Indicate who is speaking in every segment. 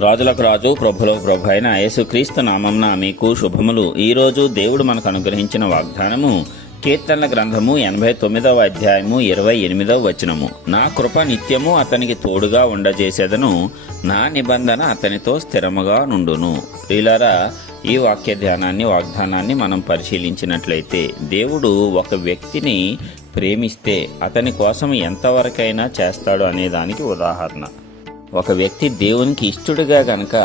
Speaker 1: రాజులకు రాజు ప్రభులకు ప్రభు అయిన యేసుక్రీస్తు నామంన మీకు శుభములు. ఈరోజు దేవుడు మనకు అనుగ్రహించిన వాగ్దానము కీర్తనల గ్రంథము ఎనభై తొమ్మిదవ అధ్యాయము ఇరవై ఎనిమిదవ వచనము. నా కృప నిత్యము అతనికి తోడుగా ఉండజేసేదను నా నిబంధన అతనితో స్థిరముగా నుండును. ప్రియులారా ఈ వాక్య ధ్యానాన్ని వాగ్దానాన్ని మనం పరిశీలించినట్లయితే దేవుడు ఒక వ్యక్తిని ప్రేమిస్తే అతని కోసం ఎంతవరకైనా చేస్తాడు అనే దానికి ఉదాహరణ. ఒక వ్యక్తి దేవునికి ఇష్టడుగా గనక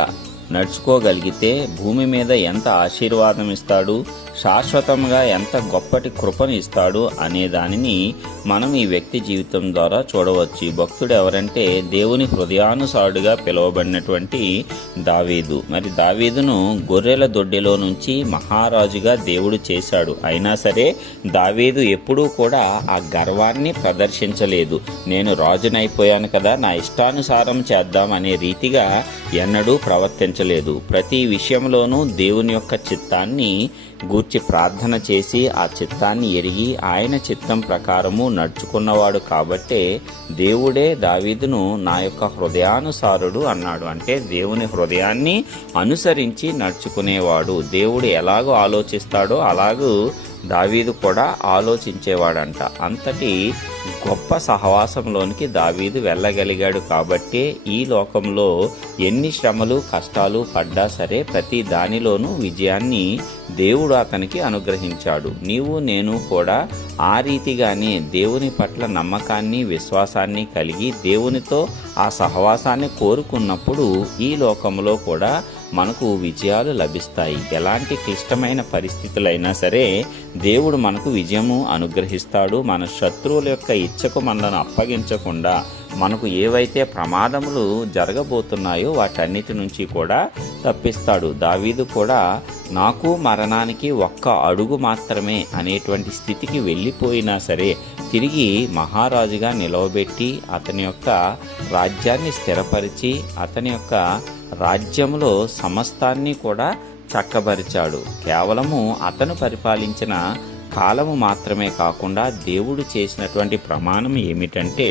Speaker 1: నడుచుకోగలిగితే భూమి మీద ఎంత ఆశీర్వాదం ఇస్తాడు శాశ్వతంగా ఎంత గొప్పటి కృపను ఇస్తాడు? అనే దానిని మనం ఈ వ్యక్తి జీవితం ద్వారా చూడవచ్చు. భక్తుడు ఎవరంటే దేవుని హృదయానుసారుడుగా పిలువబడినటువంటి దావీదు. మరి దావీదును గొర్రెల దొడ్డిలో నుంచి మహారాజుగా దేవుడు చేశాడు. అయినా సరే దావీదు ఎప్పుడూ కూడా ఆ గర్వాన్ని ప్రదర్శించలేదు. నేను రాజునైపోయాను కదా నా ఇష్టానుసారం చేద్దాం అనే రీతిగా ఎన్నడూ ఆలోచించలేదు ప్రతి విషయంలోనూ దేవుని యొక్క చిత్తాన్ని గూర్చి ప్రార్థన చేసి ఆ చిత్తాన్ని ఎరిగి ఆయన చిత్తం ప్రకారము నడుచుకున్నవాడు కాబట్టే దేవుడే దావీదును నా యొక్క హృదయానుసారుడు అన్నాడు. అంటే దేవుని హృదయాన్ని అనుసరించి నడుచుకునేవాడు. దేవుడు ఎలాగో ఆలోచిస్తాడో అలాగూ దావీదు కూడా ఆలోచించేవాడంట. అంతటి గొప్ప సహవాసంలోనికి దావీదు వెళ్ళగలిగాడు కాబట్టే ఈ లోకంలో ఎన్ని శ్రమలు కష్టాలు పడ్డా సరే ప్రతి దానిలోనూ విజయాన్ని దేవుడు అతనికి అనుగ్రహించాడు. నీవు నేను కూడా ఆ రీతిగానే దేవుని పట్ల నమ్మకాన్ని విశ్వాసాన్ని కలిగి దేవునితో ఆ సహవాసాన్ని కోరుకున్నప్పుడు ఈ లోకంలో కూడా మనకు విజయాలు లభిస్తాయి. ఎలాంటి క్లిష్టమైన పరిస్థితులైనా సరే దేవుడు మనకు విజయము అనుగ్రహిస్తాడు. మన శత్రువుల యొక్క ఇచ్చకు మనలను అప్పగించకుండా మనకు ఏవైతే ప్రమాదములు జరగబోతున్నాయో వాటన్నిటి నుంచి కూడా తప్పిస్తాడు. దావీదు కూడా నాకు మరణానికి ఒక్క అడుగు మాత్రమే అనేటువంటి స్థితికి వెళ్ళిపోయినా సరే తిరిగి మహారాజుగా నిలవబెట్టి అతని యొక్క రాజ్యాన్ని స్థిరపరిచి అతని యొక్క రాజ్యంలో సమస్తాన్ని కూడా చక్కబరిచాడు. కేవలము అతను పరిపాలించిన కాలము మాత్రమే కాకుండా దేవుడు చేసినటువంటి ప్రమాణం ఏమిటంటే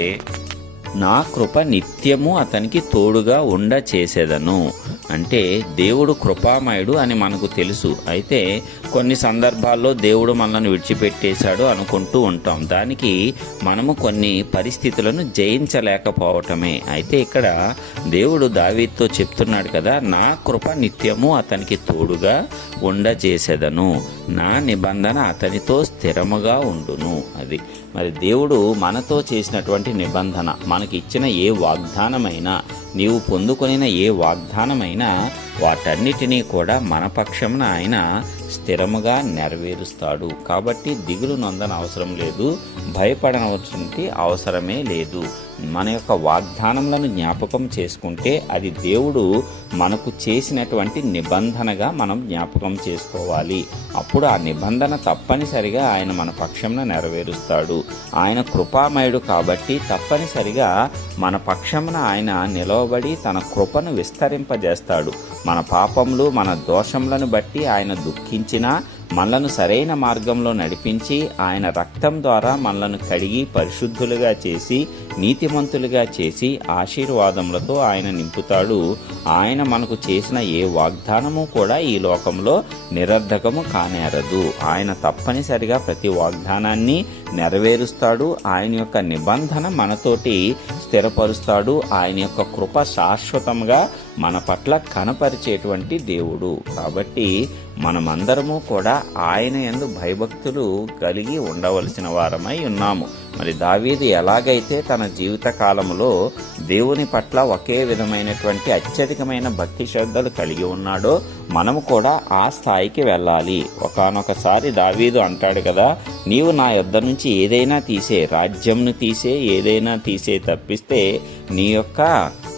Speaker 1: నా కృప నిత్యము అతనికి తోడుగా ఉండ చేసేదను. అంటే దేవుడు కృపామయుడు అని మనకు తెలుసు. అయితే కొన్ని సందర్భాల్లో దేవుడు మనల్ని విడిచిపెట్టేశాడు అనుకుంటూ ఉంటాం. దానికి మనము కొన్ని పరిస్థితులను జయించలేకపోవటమే. అయితే ఇక్కడ దేవుడు దావీతో చెప్తున్నాడు కదా నా కృప నిత్యము అతనికి తోడుగా ఉండ చేసేదను. నా నిబంధన అతనితో స్థిరముగా ఉండును. అది మరి దేవుడు మనతో చేసినటువంటి నిబంధన మనకి ఇచ్చిన ఏ వాగ్దానమైనా నీవు పొందుకొనిన ఏ వాగ్దానమైనా వాటన్నిటినీ కూడా మన పక్షమున ఆయన స్థిరముగా నెరవేరుస్తాడు. కాబట్టి దిగులు నొందన అవసరం లేదు భయపడనవలసిన అవసరమే లేదు. మన యొక్క వాగ్దానములను జ్ఞాపకం చేసుకుంటే అది దేవుడు మనకు చేసినటువంటి నిబంధనగా మనం జ్ఞాపకం చేసుకోవాలి. అప్పుడు ఆ నిబంధన తప్పనిసరిగా ఆయన మన పక్షంన నెరవేరుస్తాడు. ఆయన కృపామయుడు కాబట్టి తప్పనిసరిగా మన పక్షమున ఆయన నిలవబడి తన కృపను విస్తరింపజేస్తాడు. మన పాపములు మన దోషములను బట్టి ఆయన దుఃఖించినా మనలను సరైన మార్గంలో నడిపించి ఆయన రక్తం ద్వారా మనలను కడిగి పరిశుద్ధులుగా చేసి నీతిమంతులుగా చేసి ఆశీర్వాదములతో ఆయన నింపుతాడు. ఆయన మనకు చేసిన ఏ వాగ్దానము కూడా ఈ లోకంలో నిరర్ధకము కానేరదు. ఆయన తప్పనిసరిగా ప్రతి వాగ్దానాన్ని నెరవేరుస్తాడు. ఆయన యొక్క నిబంధన మనతోటి స్థిరపరుస్తాడు. ఆయన యొక్క కృప శాశ్వతంగా మన పట్ల కనపరిచేటువంటి దేవుడు. కాబట్టి మనమందరము కూడా ఆయన ఎందు భయభక్తులు కలిగి ఉండవలసిన వారమై ఉన్నాము. మరి దావీదు ఎలాగైతే తన జీవిత కాలంలో దేవుని పట్ల ఒకే విధమైనటువంటి అత్యధికమైన భక్తి శ్రద్ధలు కలిగి ఉన్నాడో మనము కూడా ఆ స్థాయికి వెళ్ళాలి. ఒకనొకసారి దావీదు అంటాడు కదా నీవు నా యొద్ద నుంచి ఏదైనా తీసే రాజ్యంను తీసే ఏదైనా తీసే తప్పిస్తే నీ యొక్క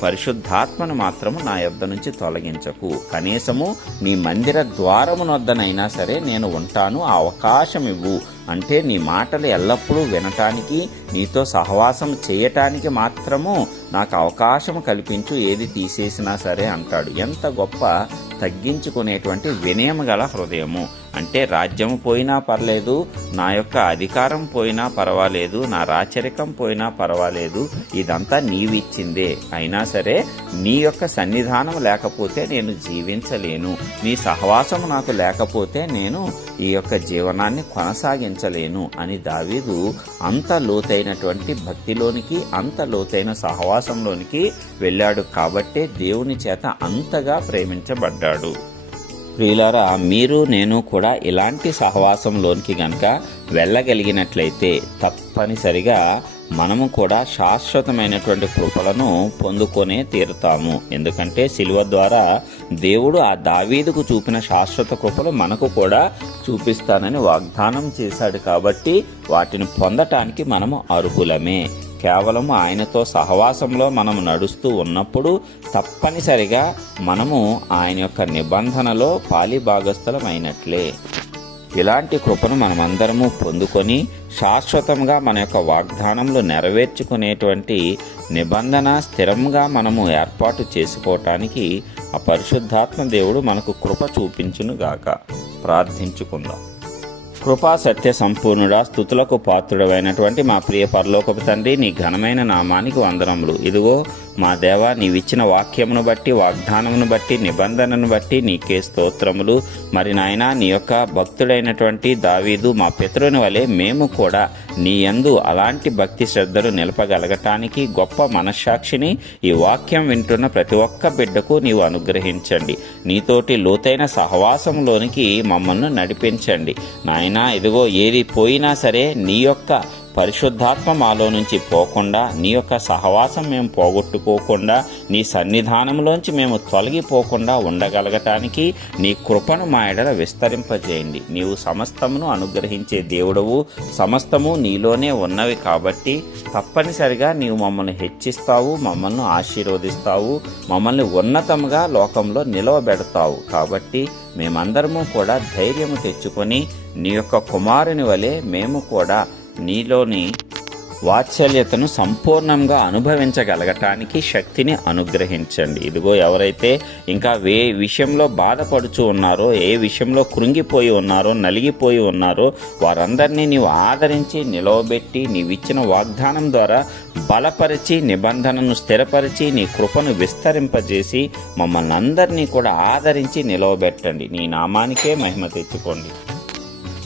Speaker 1: పరిశుద్ధాత్మను మాత్రము నా యొద్ద నుంచి తొలగించకు. కనీసము నీ మందిర ద్వారమునొద్దనైనా సరే నేను ఉంటాను ఆ అవకాశం ఇవ్వు అంటే నీ మాటలు ఎల్లప్పుడూ వినటానికి నీతో సహవాసం చేయటానికి మాత్రము నాకు అవకాశం కల్పించు ఏది తీసేసినా సరే అంటాడు. ఎంత గొప్ప తగ్గించుకునేటువంటి వినయం గల హృదయము. అంటే రాజ్యం పోయినా పర్లేదు నా యొక్క అధికారం పోయినా పర్వాలేదు నా రాచరికం పోయినా పర్వాలేదు ఇదంతా నీవిచ్చిందే. అయినా సరే నీ యొక్క సన్నిధానం లేకపోతే నేను జీవించలేను. నీ సహవాసం నాకు లేకపోతే నేను ఈ యొక్క జీవనాన్ని కొనసాగించలేను అని దావీదు అంత లోతైనటువంటి భక్తిలోనికి అంత లోతైన సహవాసంలోనికి వెళ్ళాడు కాబట్టే దేవుని చేత అంతగా ప్రేమించబడ్డాడు. ప్రియులారా మీరు నేను కూడా ఇలాంటి సహవాసంలోనికి గనక వెళ్ళగలిగినట్లయితే తప్పనిసరిగా మనము కూడా శాశ్వతమైనటువంటి కృపలను పొందుకొనే తీరుతాము. ఎందుకంటే శిలువ ద్వారా దేవుడు ఆ దావీదుకు చూపిన శాశ్వత కృపలు మనకు కూడా చూపిస్తానని వాగ్దానం చేశాడు కాబట్టి వాటిని పొందటానికి మనము అర్హులమే. కేవలం ఆయనతో సహవాసంలో మనం నడుస్తూ ఉన్నప్పుడు తప్పనిసరిగా మనము ఆయన యొక్క నిబంధనలో పాలిభాగస్థలమైనట్లే ఇలాంటి కృపను మనమందరము పొందుకొని శాశ్వతంగా మన యొక్క వాగ్దానంలో నెరవేర్చుకునేటువంటి నిబంధన స్థిరంగా మనము ఏర్పాటు చేసుకోవటానికి ఆ పరిశుద్ధాత్మ దేవుడు మనకు కృప చూపించునుగాక. ప్రార్థించుకుందాం. కృపా సత్య సంపూర్ణుడా స్థుతులకు పాత్రుడమైనటువంటి మా ప్రియ పరలోకపు తండ్రి నీ ఘనమైన నామానికి వందనములు. ఇదిగో మా దేవ నీవిచ్చిన వాక్యమును బట్టి వాగ్దానమును బట్టి నిబంధనను బట్టి నీకే స్తోత్రములు. మరి నాయన నీ యొక్క భక్తుడైనటువంటి దావీదు మా పితరుని వలె మేము కూడా నీ యందు అలాంటి భక్తి శ్రద్ధలు నిలపగలగటానికి గొప్ప మనస్సాక్షిని ఈ వాక్యం వింటున్న ప్రతి ఒక్క బిడ్డకు నీవు అనుగ్రహించండి. నీతోటి లోతైన సహవాసంలోనికి మమ్మల్ని నడిపించండి. నాయన ఇదిగో ఏది పోయినా సరే నీ యొక్క పరిశుద్ధాత్మ మాలో నుంచి పోకుండా నీ యొక్క సహవాసం మేము పోగొట్టుకోకుండా నీ సన్నిధానంలోంచి మేము తొలగిపోకుండా ఉండగలగటానికి నీ కృపను మా ఎడల విస్తరింపజేయండి. నీవు సమస్తమును అనుగ్రహించే దేవుడవు. సమస్తము నీలోనే ఉన్నవి కాబట్టి తప్పనిసరిగా నీవు మమ్మల్ని హెచ్చిస్తావు మమ్మల్ని ఆశీర్వదిస్తావు మమ్మల్ని ఉన్నతంగా లోకంలో నిలవబెడతావు కాబట్టి మేమందరము కూడా ధైర్యము తెచ్చుకొని నీ యొక్క కుమారుని వలె మేము కూడా నీలోని వాత్సల్యతను సంపూర్ణంగా అనుభవించగలగటానికి శక్తిని అనుగ్రహించండి. ఇదిగో ఎవరైతే ఇంకా వే విషయంలో బాధపడుచు ఉన్నారో ఏ విషయంలో కృంగిపోయి ఉన్నారో నలిగిపోయి ఉన్నారో వారందరినీ నీవు ఆదరించి నిలవబెట్టి నీవిచ్చిన వాగ్దానం ద్వారా బలపరిచి నిబంధనను స్థిరపరిచి నీ కృపను విస్తరింపజేసి మమ్మల్ని అందరినీ కూడా ఆదరించి నిలవబెట్టండి. నీ నామానికే మహిమ తెచ్చుకోండి.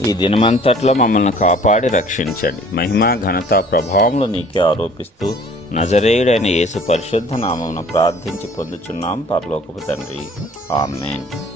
Speaker 1: ఈ దినమంతట్లో మమ్మల్ని కాపాడి రక్షించండి. మహిమ ఘనత ప్రభావంలో నీకే ఆరోపిస్తూ నజరేయుడైన యేసు పరిశుద్ధ నామమును ప్రార్థించి పొందుచున్నాం. పరలోకపు తండ్రి. ఆమెన్.